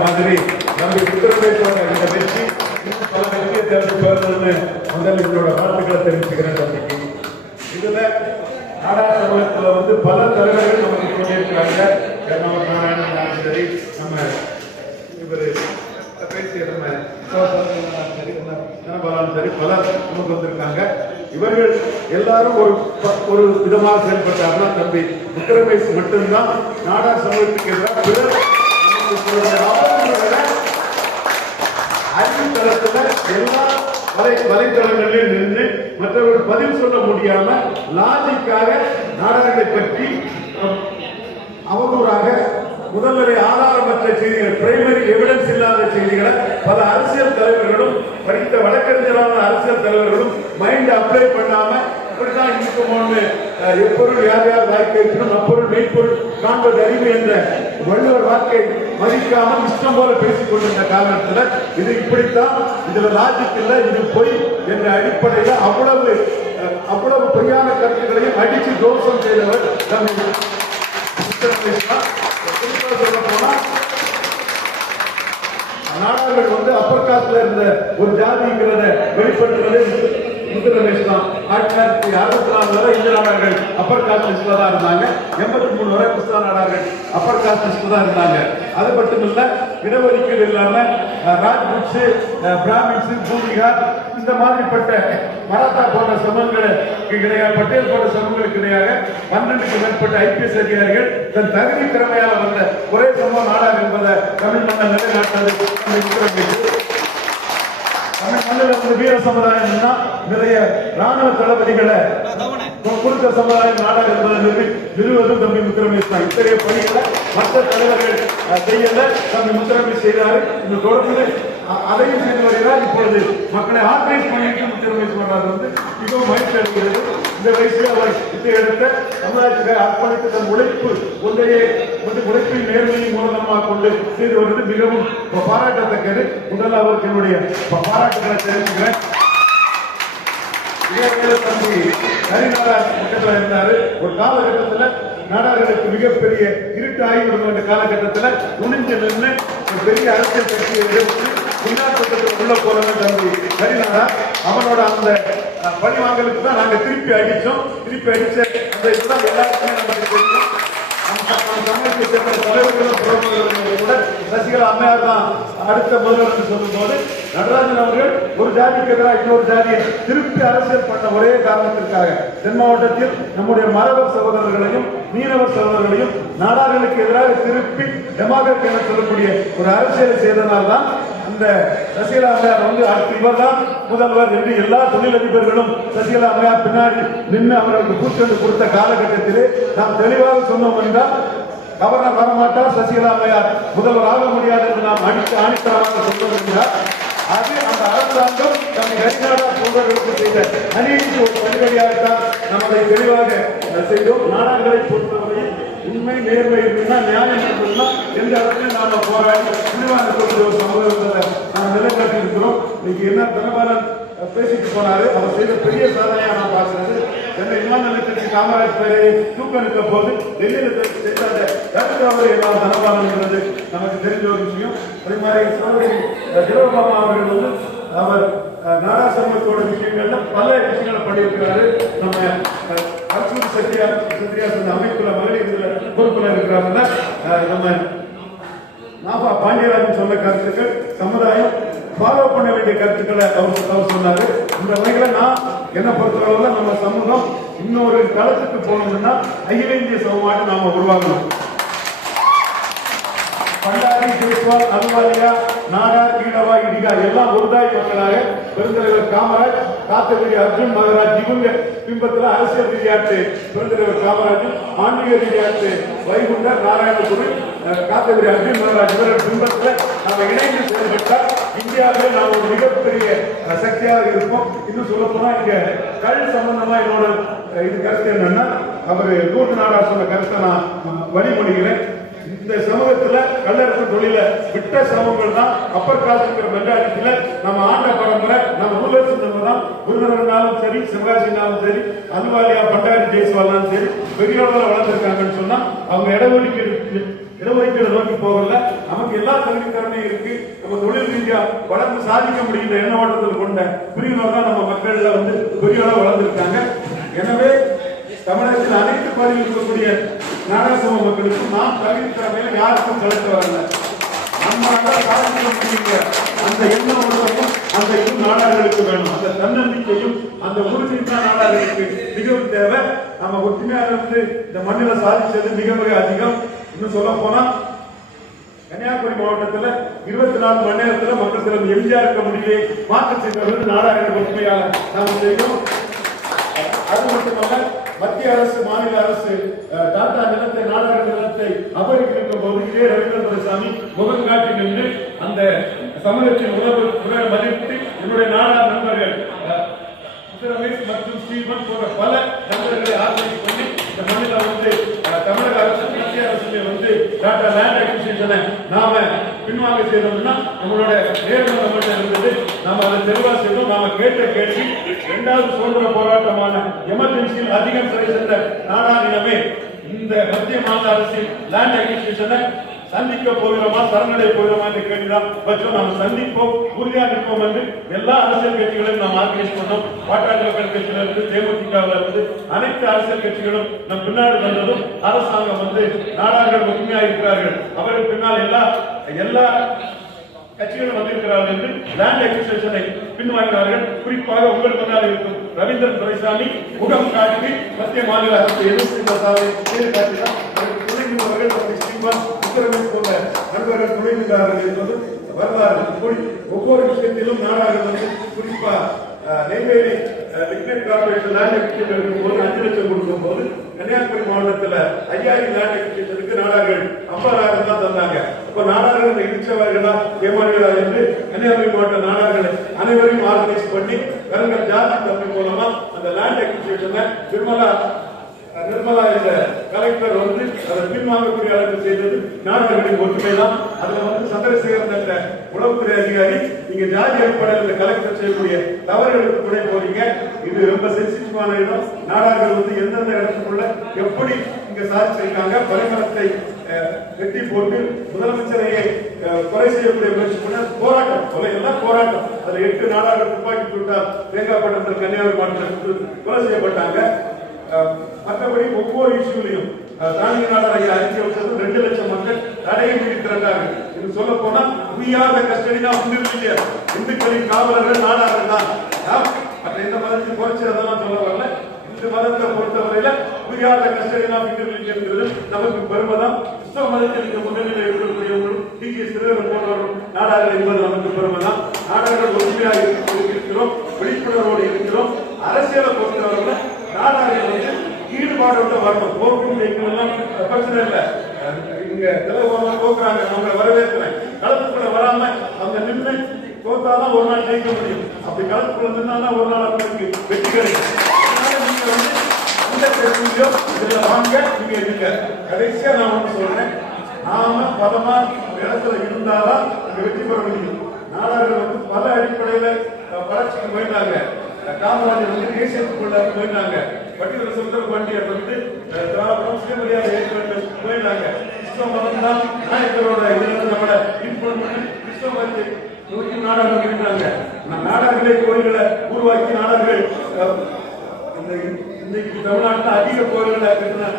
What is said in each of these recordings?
மாதிரி நம்ம உத்தரப்பிரதேச இந்த வெற்றி பல வெற்றியை தேர்ந்து போறதுன்னு முதல்ல இதோட வாழ்த்துக்களை தெரிவிச்சுக்கிறேன். தம்பிக்கு இதுல நாடாளுமன்றத்தில் பல தலைவர்கள் நமக்கு சொல்லியிருக்கிறாங்க. நாராயணன் சரி, நம்ம இவர் பேசிய சரி பலர் நமக்கு வந்திருக்காங்க. இவர்கள் எல்லாரும் ஒரு விதமாக செயல்பட்டாங்கன்னா தம்பி உத்தரப்பிரதேச மட்டும்தான் நாடார் சமூகத்துக்கு எதிராக அறிவு தளத்துல எல்லா வலைத்தளங்களில் நின்று மற்றவர்கள் பதில் சொல்ல முடியாம லாஜிக்காக நாடார்களை பற்றி அவதூறாக முதல்வரை ஆதாரமற்ற செய்திகள், பிரைமரி எவிடன்ஸ் இல்லாத செய்திகளை பல அரசியல் தலைவர்களும் படித்த வழக்கறிஞரான அரசியல் தலைவர்களும் மைண்ட் அப்ளை பண்ணாம இப்படிதான் இருக்குமோன்னு எப்பொருள் யார் யார் வாய்க்கை இருக்கணும் அப்பொருள் மெய்ப்பொருள் காண்பது அறிவு என்ற வள்ளுவர் வாக்கை மதிக்காமல் இஷ்டம் போல பேசிக் கொண்டிருந்த காரணத்துல இது இப்படித்தான், இதுல லாஜிக் இல்லை, இது பொய் என்ற அடிப்படையில் அவ்வளவு பொய்யான கருத்துக்களையும் அடிச்சு தோஷம் செய்தவர் சொல்ல போனா நாடார்கள் அப்பர் காஸ்ட்ல இருந்த ஒரு ஜாதிங்கிறத வெளிப்படுத்துறது உத்தரப்பிரதேஷ் தான். 1964 இந்திய நாடார்கள் அப்பர் காஸ்ட் லிஸ்ட்ல தான் இருந்தாங்க. 83 வரை கிறிஸ்தவ நாடார்கள் அப்பர் காஸ்ட் லிஸ்ட்ல தான் இருந்தாங்க. அது மட்டும் இல்ல, இடஒதுக்கீடு இல்லாம ராஜ்புட்ஸ், பிராமின்ஸ், பூமிகார் இந்த மாதிரிப்பட்ட மராத்தா போன்ற சமூகங்களுக்கு இடையாக, பட்டேல் போன்ற சமூகங்களுக்கு இடையாக 12க்கு மேற்பட்ட ஐபிஎஸ் அதிகாரிகள் தன் தகுதி திறமையால் வந்த ஒரே சமூக நாடார் என்பதை தமிழ் மன்னர் நிலைநாட்டது. தமிழ் மண்ணில் வீர சமுதாயம் நிறைய ராணுவ தளபதிகளை கொடுத்த சமுதாயம் நாடார் என்பதை நிறுவதும் தம்பி முத்துரமேஷ் தான். இத்தகைய பணிகளை மற்ற தலைவர்கள் செய்யல, தம்பி முத்துரமேஷ் செய்தார். இந்த தொடர்ந்து அதையும் செய்து வருகிறார். இப்பொழுது மக்களை ஆர்கனைஸ் பண்ணிட்டு முத்துரமேஷ் பண்றது மிகவும் மகிழ்ச்சி அளிக்கிறது. இந்த வயசுல அவர் இந்த இடத்தை சமுதாயத்துக்கு அர்ப்பணித்து தன் உழைப்பின் நேர்மையின் மூலமாக கொண்டு செய்து வருவது மிகவும் பாராட்டத்தக்கது. முதல்ல அவருக்கு என்னுடைய பாராட்டுகளை தெரிவிக்கிறேன். தம்பி ஹரிநாராயண் பக்கத்தில் இருந்தாரு. ஒரு காலகட்டத்தில் நாடார்களுக்கு மிகப்பெரிய இருட்டு ஆய்வு என்ற காலகட்டத்தில் துணிஞ்சு நின்று பெரிய அரசியல் கட்சியை எதிர்த்து உண்ணாட்டத்தில் உள்ள போறவங்க தம்பி ஹரிநாரா. அவனோட அந்த பழிவாங்கலுக்கு தான் நாங்க திருப்பி அடிச்சோம். திருப்பி அடிச்ச அந்த இதுதான் எல்லாருக்குமே நமக்கு தெரியும். கூட சசிகலா அம்மையார் தான் அடுத்த முதல்வர் சொல்லும் போது நடராஜன் அவர்கள் ஒரு ஜாதிக்கு எதிராக இன்னொரு ஜாதியை திருப்பி அரசியல் பண்ண ஒரே காரணத்திற்காக தென் மாவட்டத்தில் நம்முடைய மரபர் சகோதரர்களையும் மீனவர் சகோதரர்களையும் நாடார்களுக்கு எதிராக திருப்பி டெமோக்ராட் என சொல்லக்கூடிய ஒரு அரசியலை செய்தனால்தான் அந்த சசிகலா அம்மையார் அடுத்து இவர் தான் முதல்வர் என்று எல்லா தொழிலதிபர்களும் சசிகலா அம்மையார் பின்னாடி நின்று அவர்களுக்கு பூச்செண்டு கொடுத்த காலகட்டத்திலே நாம் தெளிவாக சொன்னோம் என்றால் கவர்னர் வரமாட்டார், சசிகலா அம்மையார் முதல்வர் ஆக முடியாது என்று நாம் ஆணித்தரமாக சொன்னோம் என்றால் அது அந்த அரசாங்கம் தம்மை ஹரிநாடா போன்றவர்களுக்கு செய்த அநீதிக்கு ஒரு பணிவடியாகத்தான் நாம் அதை தெளிவாக செய்தோம். நாடார்களை பொறுத்தவரையில் உண்மை நேர்மை இருக்குன்னா, நியாயம் இருக்குன்னா எந்த இடத்துலையும் நாம போராடி முடிவாக இருக்கக்கூடிய ஒரு சமூகத்தை நாம் நிலைநாட்டி இருக்கிறோம். இன்னைக்கு என்ன தனபாலன் பேசிட்டு போனாரு, அவர் செய்த பெரிய சாதனையா நான் பார்க்கிறது. சென்னை விமான நிலையத்திற்கு காமராஜ் பெயரை தூக்கணித்த போது டெல்லியில் செய்த அந்த தடுக்காவலை எல்லாம் தனபாலன்ங்கிறது நமக்கு தெரிஞ்ச ஒரு விஷயம். அதே மாதிரி சகோதரி ஜெயலலிதா அவர்கள் அவர் நாடா சமூகத்தோட விஷயங்கள்ல பல விஷயங்களை பண்ணியிருக்கிறாரு. நம்ம அரசு சத்யா அமைப்புல மகளிர் பொறுப்புல இருக்கிறாங்கன்னா நம்ம நாபா பாண்டியராஜன் சொன்ன கருத்துக்கள் சமுதாயம் ஃபாலோ பண்ண வேண்டிய கருத்துக்களை அவர் சொன்னாரு. இந்த வகையில நான் என்ன பொறுத்தளவுல நம்ம சமூகம் இன்னொரு களத்துக்கு போகணும்னா அகில இந்திய சமூகமாக நாம உருவாக்கணும். பண்டாரி, ஜெய்ஸ்வால், அலுவாலியா, நாடார், ஈழவா, இடிகா எல்லாம் ஒருதாய் மக்களாக பெருந்தலைவர் காமராஜ், காத்தகுடி அர்ஜுன் மகராஜ் இவங்க பிம்பத்தில் அரசியல் ரீதியாட்டு பெருந்தலைவர் காமராஜும், ஆன்மீக ரீதியாட்டு வைகுண்டர், நாராயணகுரு, காத்தகுடி அர்ஜுன் மகராஜ் இவர்கள் பிம்பத்தில் நாம இணைந்து செயல்பட்டால் இந்தியாவிலே நாம் ஒரு மிகப்பெரிய சக்தியாக இருப்போம். இன்னும் சொல்ல போனா இங்க கல் சம்பந்தமா என்னோட இது கருத்து என்னன்னா, அவர் நூற்று நாடார் சொன்ன கருத்தை நான் வழிமொழிகிறேன். இந்த சமூகத்துல கல்லரசு தொழில விட்ட சமூகங்கள் தான் அப்பர் காஸ்ட்ங்கிற மென்டாலிட்டியில நம்ம ஆண்ட பரம்பரை, நம்ம ரூலர்ஸ் தான் குருதரனாலும் சரி, சிவகாசினாலும் சரி, அலுவாலியா, பண்டாரி, ஜெய்ஸ்வாலும் சரி பெரிய அளவில் வளர்ந்துருக்காங்கன்னு சொன்னா அவங்க இடஒதுக்கீடு இடஒதுக்கீடு நோக்கி போகல. நமக்கு எல்லா தகுதி திறமையும் இருக்கு. நம்ம தொழில் ரீதியா வளர்ந்து சாதிக்க முடியுற எண்ண ஓட்டத்தில் கொண்ட புரியுணர்வு தான் நம்ம மக்கள்ல பெரிய அளவு வளர்ந்துருக்காங்க. எனவே தமிழகத்தில் அனைத்து பகுதியில் இருக்கக்கூடிய நாடார் சமூக மக்களுக்கும் நாம் தகுதி திறமையில யாருக்கும் செலுத்த வரல. நம்மளால சாதிக்க முடியுங்க அந்த எண்ண ஓட்டமும் அந்த இது நாடார்களுக்கு வேணும். அந்த தன்னம்பிக்கையும் அந்த உறுதியும் தான் நாடார்களுக்கு மிகவும் தேவை. நம்ம ஒற்றுமையாக இருந்து இந்த மண்ணில சாதிச்சது மிக மிக அதிகம். இன்னும் சொல்ல போனா கன்னியாகுமரி மாவட்டத்தில் 24 மணி நேரத்தில் மக்கள் சில எம்ஜிஆர் கமிட்டியை மாற்றம் செய்தவர்கள் நாடாளுமன்ற ஒற்றுமையாக நாம் செய்தோம். அது மட்டுமல்ல, மத்திய அரசு மாநில அரசு டாடா நிலத்தை நாடாளுமன்ற நிலத்தை அபகரிக்கின்ற போது இதே ரவீந்திரன் துரைசாமி முகம் காட்டி நின்று அந்த சமூகத்தின் உணர்வு மதிப்பிட்டு என்னுடைய நாடார் நண்பர்கள் மற்றும் ஸ்ரீமன் போன்ற பல நண்பர்களை ஆதரவு பண்ணி இந்த மண்ணில் தமிழக அரசு மத்திய அரசு டாடா லேண்ட் அக்விசிஷனை நாம பின்வாங்க செய்தோம்னா நம்மளோட நேர்மை நம்மகிட்ட இருந்தது. நாம அதை தெளிவாக செய்தோம். நாம கேட்ட கேள்வி 2வது சுதந்திர போராட்டமான எமர்ஜென்சியில் அதிகம் சிறை சென்ற நாடார் இனமே இந்த மத்திய மாநில அரசின் லேண்ட் அக்விசிஷனை சந்திக்க போகிறோமா சரணடைய போகிறோமா என்ற கேள்விதான் பட்சம். நாம் சந்திப்போம், உறுதியாக இருப்போம் என்று எல்லா அரசியல் கட்சிகளையும் நாம் ஆர்கனைஸ் பண்ணோம். பாட்டாளி மக்கள் கட்சியிலிருந்து தேமுதிகவிலிருந்து அனைத்து அரசியல் கட்சிகளும் நம் பின்னாடி வந்ததும் அரசாங்கம் நாடார்கள் ஒற்றுமையாக இருக்கிறார்கள், அவர்கள் பின்னால் எல்லா கட்சிகளும் வந்திருக்கிறார்கள் என்று லேண்ட் அக்விசிஷனை பின்வாங்கினார்கள். குறிப்பாக உங்கள் முன்னால் இருக்கும் ரவீந்திரன் துரைசாமி முகம் காட்டி மத்திய மாநில அரசு எதிர்ப்பு காட்டினார். போன்ற நண்பர்கள் துணை நின்றார்கள் என்பது வரலாறு. ஒவ்வொரு விஷயத்திலும் நாடார்கள் குறிப்பா Neyveli lignite corporation land acquisition எடுக்கும்போது 5 லட்சம் கொடுக்கும் போது கன்னியாகுமரி மாவட்டத்தில் 5000 லேண்ட் அக்விசிஷனுக்கு நாடார்கள் 50,000 தான் தந்தாங்க. இப்ப நாடார்கள் இடிச்சவர்களா ஏமாறிகளா என்று கன்னியாகுமரி மாவட்ட நாடார்களை அனைவரையும் ஆர்கனைஸ் பண்ணி கருங்கல் ஜாதி தம்பி மூலமா அந்த லேண்ட் அக்விசிஷனை நிர்மலா என்ற கலெக்டர் அதை பின்வாங்கக்கூடிய அளவுக்கு செய்தது நாடார்களின் ஒற்றுமைதான். அதுல சந்திரசேகரன் என்ற உளவுத்துறை அதிகாரி நீங்க ஜாதி அடிப்படையில் இந்த கலெக்டர் செய்யக்கூடிய தவறுகளுக்கு துணை போறீங்க, இது ரொம்ப சென்சிட்டிவான இடம், நாடார்கள் எந்தெந்த இடத்துக்குள்ள எப்படி இங்க சாதிச்சிருக்காங்க, பரிமளத்தை வெட்டி போட்டு முதலமைச்சரையை கொலை செய்யக்கூடிய முயற்சி பண்ண போராட்டம், கொலையெல்லாம் போராட்டம். அதுல 8 நாடார்கள் துப்பாக்கி சூட்டால் தேங்காய்பட்டத்தில் கன்னியாகுமரி மாவட்டத்தில் கொலை செய்யப்பட்டாங்க. மற்றபடி ஒவ்வொரு இஷ்யூலையும் தானிய நாடார் ஐயா அறிக்கை விட்டது 2 லட்சம் மக்கள் தடையை மீறி திரண்டார்கள். இது சொல்ல போனா உரியாத கஸ்டடி தான் இல்லையா, இந்துக்களின் காவலர்கள் நாடார்கள் தான். மற்ற எந்த மதத்தையும் குறைச்சி அதெல்லாம் சொல்ல வரல. இந்த மதத்தை பொறுத்தவரையில உரியாத கஸ்டடி தான் என்கிறது நமக்கு பெருமைதான். கிறிஸ்தவ மதத்தில் முன்னிலையில் இருக்கக்கூடியவர்களும் சிறுவர் போன்றவர்களும் நாடார்கள் என்பது நமக்கு பெருமைதான். நாடார்கள் ஒற்றுமையாக இருக்கிறோம், விழிப்புணர்வோடு இருக்கிறோம். அரசியலை பொறுத்தவரை நாடார்கள் ஈடுபாடோட வரணும். போக்கும் எல்லாம் பிரச்சனை இல்லை. இங்க தலைவர்கள் போக்குறாங்க, நம்மளை வரவேற்கிறேன். களத்துக்குள்ள வராம அவங்க நின்று தோத்தாதான் ஒரு நாள் ஜெயிக்க முடியும். அப்படி களத்துக்குள்ள நின்னா ஒரு நாள் அவங்களுக்கு வெற்றி கிடைக்கும். இதுல வாங்க, நீங்க இருங்க. கடைசியா நான் ஒண்ணு சொல்றேன், நாம பதமா இடத்துல இருந்தாதான் அங்க வெற்றி பெற முடியும். நாடார்கள் பல அடிப்படையில வளர்ச்சிக்கு போயிட்டாங்க. காமராஜர் தேசியத்துக்குள்ள போயிட்டாங்க. பட்டியல் சுந்தர பாண்டியர் திராவிடம் சுயமரியாதை போயிட்டாங்க. கிறிஸ்தவ மதம் தான் நாயக்கரோட இதுல நம்மளை கிறிஸ்தவ மதத்தை நோக்கி நாடார்கள் இருந்தாங்க. நாடார்களே கோயில்களை உருவாக்கி நாடார்கள் இன்னைக்கு தமிழ்நாட்டில் அதிக கோயில்களை கட்டின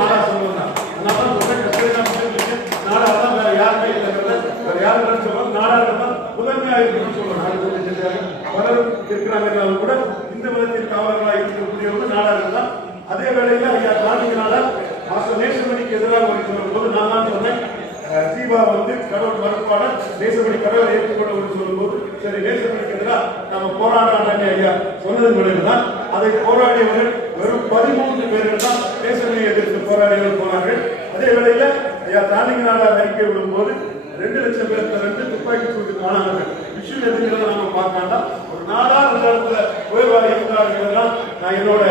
நாடா சொல்லுவோம் தான். நாடாதான் வேற யாருமே இல்லை, வேற யாரும் சொல்லுவோம். நாடார்கள் தான் முதன்மையாக இருக்குன்னு சொல்லுவோம். பலரும் இருக்கிறாங்க கூட இந்த மதத்தின் காவலர்களாக இருக்கக்கூடியவர்கள் நாடார்கள் தான். அதே வேளையில் ஐயா காந்திய நாடார் மாஸ்டர் நேசமணிக்கு எதிராக சொல்லும்போது நான் தான் சொன்னேன், தீபா கடவுள் மறுப்பாளர், நேசமணி கடவுளை ஏற்றுக்கொள்ள சொல்லும்போது சரி நேசமணிக்கு எதிராக நம்ம போராடாங்க ஐயா சொன்னதன் விளைவுதான். அதை போராடியவர்கள் வெறும் 13 பேர்கள் தான் நேசமணியை எதிர்த்து போராடியவர்கள் போனார்கள். அதே வேளையில ஐயா தாண்டிங்க நாடார் அறிக்கை விடும்போது 2 லட்சம் பேருக்கு துப்பாக்கி சூட்டு காணாமல் விஷயம் எதுங்கிறத நம்ம பார்க்காண்டா ஒரு நாடா இந்த இடத்துல உயர்வாக இருந்தாருங்கிறதெல்லாம் நான் என்னோட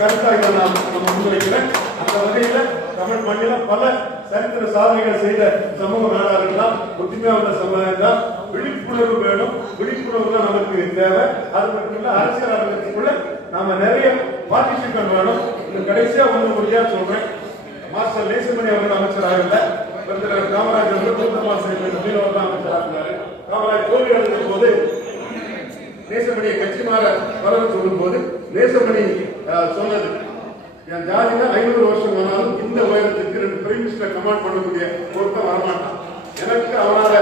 கருத்தாக நான் முன்வைக்கிறேன். அந்த வகையில தமிழ் மண்ணில பல சரித்திர சாதனைகள் செய்த சமூக நாடார்கள் தான், ஒற்றுமையா உள்ள சமுதாயம் தான். விழிப்புணர்வு வேணும், விழிப்புணர்வு தான் நமக்கு தேவை. அது மட்டும் இல்ல அரசியல் அரங்கத்துக்குள்ள நாம நிறைய பார்ட்டிசிபேட் வேணும். இந்த கடைசியா ஒன்று முடியா சொல்றேன், மாஸ்டர் நேசமணி அவர்கள் அமைச்சராக காமராஜர் மீனவர் அமைச்சராக காமராஜ் தோல்வி அடைந்த போது நேசமணியை கட்சி மாற வரவு சொல்லும் போது நேசமணி சொன்னது என் ஜாதியில 500 வருஷம் ஆனாலும் இந்த உயரத்துக்கு 2 பிரைம் மினிஸ்டர் கமாண்ட் பண்ணக்கூடிய பொருத்தம் வரமாட்டான். எனக்கு அவனால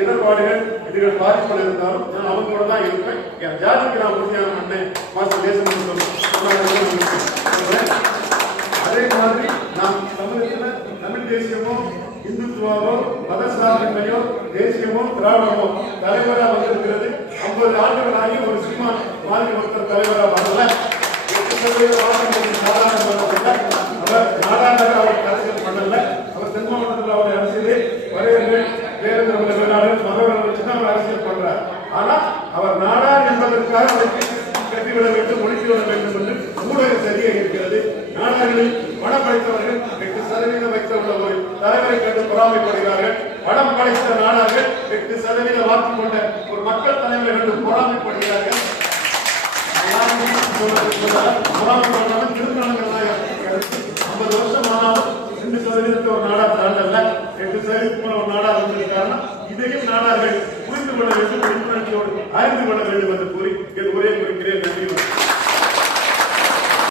இடர்பாடுகள் இதுகள் பாதிப்புகள் இருந்தாலும் நான் அவங்களோட தான் இருப்பேன். என் ஜாதிக்கு நான் உறுதியான அண்ணன் மாஸ்டர் நேசமணி சொல்றேன். அதே மாதிரி நாம் தமிழகத்துல தமிழ் தேசியமோ இந்துத்துவமோ மதசார்பின்மையோ தேசியமோ திராவிடமோ தலைவரா வந்திருக்கிறது. 50 ஆண்டுகளாகி ஒரு சீமான் மாநில மக்கள் தலைவரா வரல. 8% அவர் நாடாளுமன்ற அவர் அரசியல் பண்ணல. அவர் தென் மாவட்டத்தில் அவர் அரசியலே வரையர்கள் பேருந்து வேளாளர் மகவர்கள் வச்சுதான் அவர் அரசியல் பண்றார். ஆனா அவர் நாடார் என்பதற்காக அவருக்கு கட்டிவிட வேண்டும், ஒழித்துவிட வேண்டும் என்று ஊடக சரியாக இருக்கிறது. நாடார்களில் பணம் படைத்தவர்கள் 8% வைத்துள்ள ஒரு தலைவரை கண்டு பொறாமைப்படுகிறார்கள். பணம் படைத்த நாடார்கள் 8% வாக்கு கொண்ட ஒரு மக்கள் தலைவரை கண்டு பொறாமைப்படுகிறார்கள். திருமணங்கள் 50 வருஷம் ஆனாலும் 2% ஒரு நாடா தாண்டல்ல, 8% ஒரு நாடா வந்திருக்காருன்னா இதையும் நாடார்கள் புரிந்து கொள்ள வேண்டும், விழிப்புணர்ச்சியோடு அறிந்து கொள்ள வேண்டும் என்று